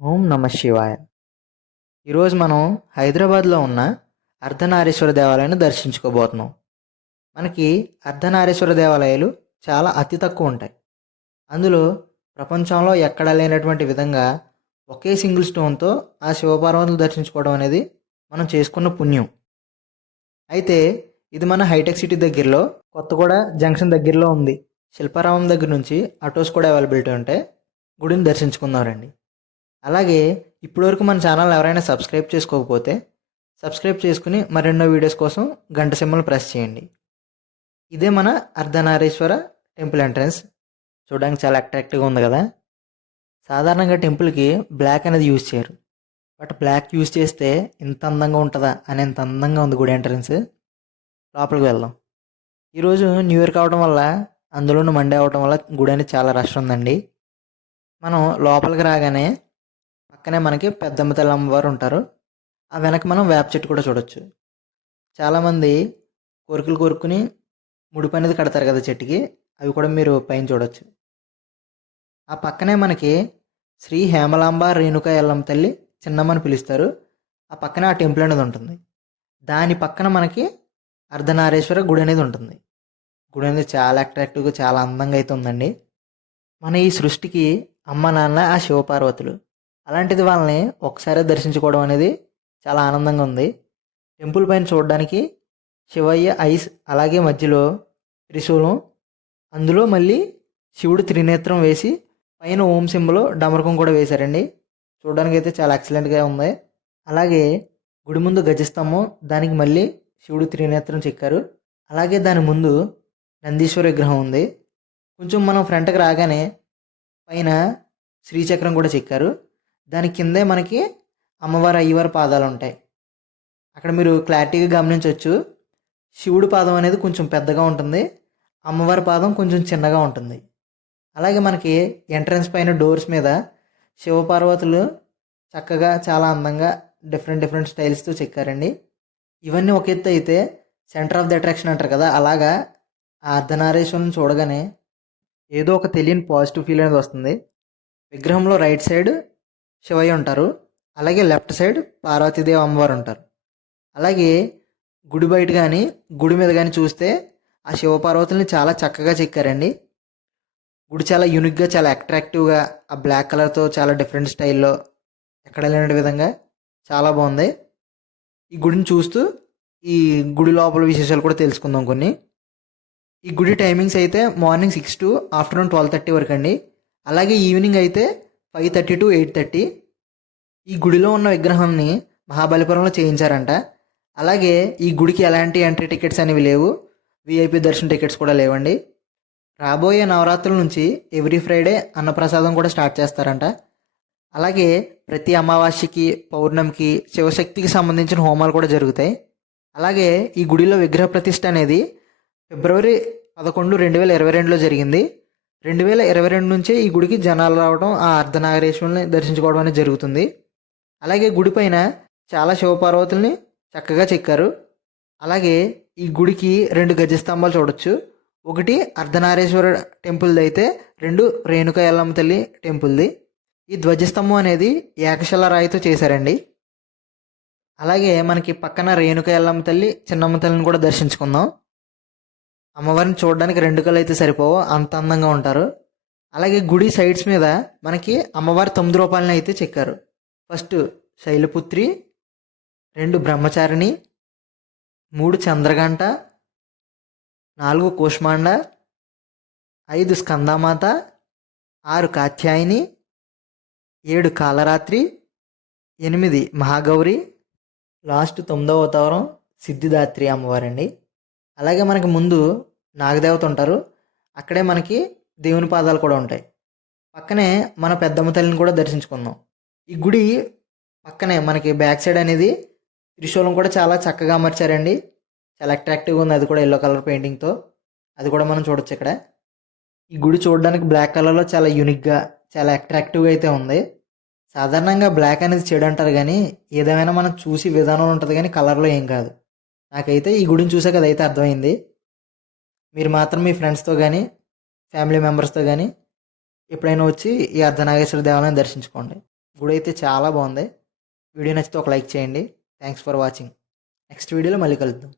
ఓం నమ శివాయ. ఈరోజు మనం హైదరాబాద్లో ఉన్న అర్ధనారీశ్వర దేవాలయాన్ని దర్శించుకోబోతున్నాం. మనకి అర్ధనారీశ్వర దేవాలయాలు చాలా అతి తక్కువ ఉంటాయి. అందులో ప్రపంచంలో ఎక్కడా లేనటువంటి విధంగా ఒకే సింగిల్ స్టోన్తో ఆ శివపార్వతులు దర్శించుకోవడం అనేది మనం చేసుకున్న పుణ్యం. అయితే ఇది మన హైటెక్ సిటీ దగ్గరలో కొత్తగూడ జంక్షన్ దగ్గరలో ఉంది. శిల్పారామం దగ్గర నుంచి ఆటోస్ కూడా అవైలబిలిటీ ఉంటాయి. గుడిని దర్శించుకుందాం రండి. అలాగే ఇప్పటివరకు మన ఛానల్ ఎవరైనా సబ్స్క్రైబ్ చేసుకోకపోతే సబ్స్క్రైబ్ చేసుకుని మరెన్నో వీడియోస్ కోసం గంట సింబల్ ప్రెస్ చేయండి. ఇదే మన అర్ధనారీశ్వర టెంపుల్ ఎంట్రన్స్. చూడడానికి చాలా అట్రాక్టివ్గా ఉంది కదా. సాధారణంగా టెంపుల్కి బ్లాక్ అనేది యూజ్ చేయరు, బట్ బ్లాక్ యూజ్ చేస్తే ఇంత అందంగా ఉంటుందా అనేంత అందంగా ఉంది గుడి ఎంట్రన్స్. లోపలికి వెళ్దాం. ఈరోజు న్యూ ఇయర్ కావడం వల్ల, అందులోనూ మండే అవడం వల్ల గుడి అనేది చాలా రష్ ఉందండి. మనం లోపలికి రాగానే పక్కనే మనకి పెద్దమ్మ తల్లి అమ్మవారు ఉంటారు. ఆ వెనక మనం వేప చెట్టు కూడా చూడొచ్చు. చాలామంది కోరికలు కోరుకుని ముడుపు అనేది కడతారు కదా చెట్టుకి, అవి కూడా మీరు పైన చూడొచ్చు. ఆ పక్కనే మనకి శ్రీ హేమలాంబ రేణుక ఎల్లమ్మ తల్లి చిన్నమ్మని పిలుస్తారు. ఆ పక్కనే ఆ టెంపుల్ అనేది ఉంటుంది. దాని పక్కన మనకి అర్ధనారీశ్వర గుడి అనేది ఉంటుంది. గుడి అనేది చాలా అట్రాక్టివ్గా చాలా అందంగా అయితే ఉందండి. మన ఈ సృష్టికి అమ్మ నాన్న ఆ శివపార్వతులు. అలాంటిది వాళ్ళని ఒకసారి దర్శించుకోవడం అనేది చాలా ఆనందంగా ఉంది. టెంపుల్ పైన చూడడానికి శివయ్య ఐస్, అలాగే మధ్యలో త్రిశూలం, అందులో మళ్ళీ శివుడు త్రినేత్రం వేసి పైన ఓం సింబల్ డమరకం కూడా వేశారండి. చూడడానికి అయితే చాలా ఎక్సలెంట్గా ఉంది. అలాగే గుడి ముందు గజస్తంభం, దానికి మళ్ళీ శివుడు త్రినేత్రం చెక్కారు. అలాగే దాని ముందు నందీశ్వర విగ్రహం ఉంది. కొంచెం మనం ఫ్రంట్కి రాగానే పైన శ్రీచక్రం కూడా చెక్కారు. దాని కిందే మనకి అమ్మవారు అయ్యవారి పాదాలు ఉంటాయి. అక్కడ మీరు క్లారిటీగా గమనించవచ్చు. శివుడి పాదం అనేది కొంచెం పెద్దగా ఉంటుంది, అమ్మవారి పాదం కొంచెం చిన్నగా ఉంటుంది. అలాగే మనకి ఎంట్రన్స్ పైన డోర్స్ మీద శివపార్వతులు చక్కగా చాలా అందంగా డిఫరెంట్ స్టైల్స్తో చెక్కారండి. ఇవన్నీ ఒక ఎత్తు అయితే సెంటర్ ఆఫ్ ది అట్రాక్షన్ అంటారు కదా, అలాగా ఆ అర్ధనారీశ్వరుని చూడగానే ఏదో ఒక తెలియని పాజిటివ్ ఫీల్ అనేది వస్తుంది. విగ్రహంలో రైట్ సైడ్ శివయ్య ఉంటారు, అలాగే లెఫ్ట్ సైడ్ పార్వతీదేవి అమ్మవారు ఉంటారు. అలాగే గుడి బయట కానీ గుడి మీద కానీ చూస్తే ఆ శివపార్వతుల్ని చాలా చక్కగా చెక్కారండి. గుడి చాలా యూనిక్గా, చాలా అట్రాక్టివ్గా, ఆ బ్లాక్ కలర్తో చాలా డిఫరెంట్ స్టైల్లో ఎక్కడ లేని విధంగా చాలా బాగుంది. ఈ గుడిని చూస్తూ ఈ గుడి లోపల విశేషాలు కూడా తెలుసుకుందాం కొన్ని. ఈ గుడి టైమింగ్స్ అయితే మార్నింగ్ 6 to ఆఫ్టర్నూన్ 12:30 వరకు అండి. అలాగే ఈవినింగ్ అయితే 5:30 to 8:30. ఈ గుడిలో ఉన్న విగ్రహాన్ని మహాబలిపురంలో చేయించారంట. అలాగే ఈ గుడికి ఎలాంటి ఎంట్రీ టికెట్స్ అనేవి లేవు, విఐపి దర్శన టికెట్స్ కూడా లేవండి. రాబోయే నవరాత్రుల నుంచి ఎవ్రీ ఫ్రైడే అన్నప్రసాదం కూడా స్టార్ట్ చేస్తారంట. అలాగే ప్రతి అమావాస్యకి, పౌర్ణమికి శివశక్తికి సంబంధించిన హోమాలు కూడా జరుగుతాయి. అలాగే ఈ గుడిలో విగ్రహ ప్రతిష్ఠ అనేది ఫిబ్రవరి 11, 2022లో జరిగింది. 2022 నుంచే ఈ గుడికి జనాలు రావడం, ఆ అర్ధనారీశ్వరుని దర్శించుకోవడం అనేది జరుగుతుంది. అలాగే గుడి పైన చాలా శివపార్వతుల్ని చక్కగా చెక్కారు. అలాగే ఈ గుడికి 2 గజస్తంభాలు చూడొచ్చు. ఒకటి అర్ధనారీశ్వర టెంపుల్ది అయితే 2 రేణుక ఎల్లమ్మ తల్లి టెంపుల్ది. ఈ ధ్వజస్తంభం అనేది ఏకశిల రాయితో చేశారండి. అలాగే మనకి పక్కన రేణుక ఎల్లమ్మ తల్లి, చిన్నమ్మ తల్లిని కూడా దర్శించుకుందాం. అమ్మవారిని చూడడానికి 2 కళ్ళు అయితే సరిపోవు, అంత అందంగా ఉంటారు. అలాగే గుడి సైడ్స్ మీద మనకి అమ్మవారి 9 రూపాయలని అయితే చెక్కారు. ఫస్ట్ శైలపుత్రి, 2 బ్రహ్మచారిణి, 3 చంద్రగంట, 4 కూష్మాండ, 5 స్కందామాత, 6 కాత్యాయిని, 7 కాలరాత్రి, 8 మహాగౌరి, లాస్ట్ 9వ అవతారం సిద్ధిదాత్రి అమ్మవారండి. అలాగే మనకి ముందు నాగదేవత ఉంటారు, అక్కడే మనకి దేవుని పాదాలు కూడా ఉంటాయి. పక్కనే మన పెద్దమ్మ తల్లిని కూడా దర్శించుకుందాం. ఈ గుడి పక్కనే మనకి బ్యాక్ సైడ్ అనేది త్రిశూలం కూడా చాలా చక్కగా అమర్చారండి. చాలా అట్రాక్టివ్గా ఉంది, అది కూడా ఎల్లో కలర్ పెయింటింగ్తో. అది కూడా మనం చూడొచ్చు ఇక్కడ. ఈ గుడి చూడడానికి బ్లాక్ కలర్లో చాలా యూనిక్గా, చాలా అట్రాక్టివ్గా అయితే ఉంది. సాధారణంగా బ్లాక్ అనేది చెడు అంటారు, కానీ ఏదేమైనా మనం చూసి విధానం ఉంటుంది, కానీ కలర్లో ఏం కాదు. నాకైతే ఈ గుడిని చూసాక అదైతే అర్థమైంది. మీరు మాత్రం మీ ఫ్రెండ్స్తో కానీ ఫ్యామిలీ మెంబర్స్తో కానీ ఎప్పుడైనా వచ్చి ఈ అర్ధనాగేశ్వర దేవాలయం దర్శించుకోండి. గుడి అయితే చాలా బాగుంది. వీడియో నచ్చితే ఒక లైక్ చేయండి. Thanks for watching. నెక్స్ట్ వీడియోలో మళ్ళీ కలుద్దాం.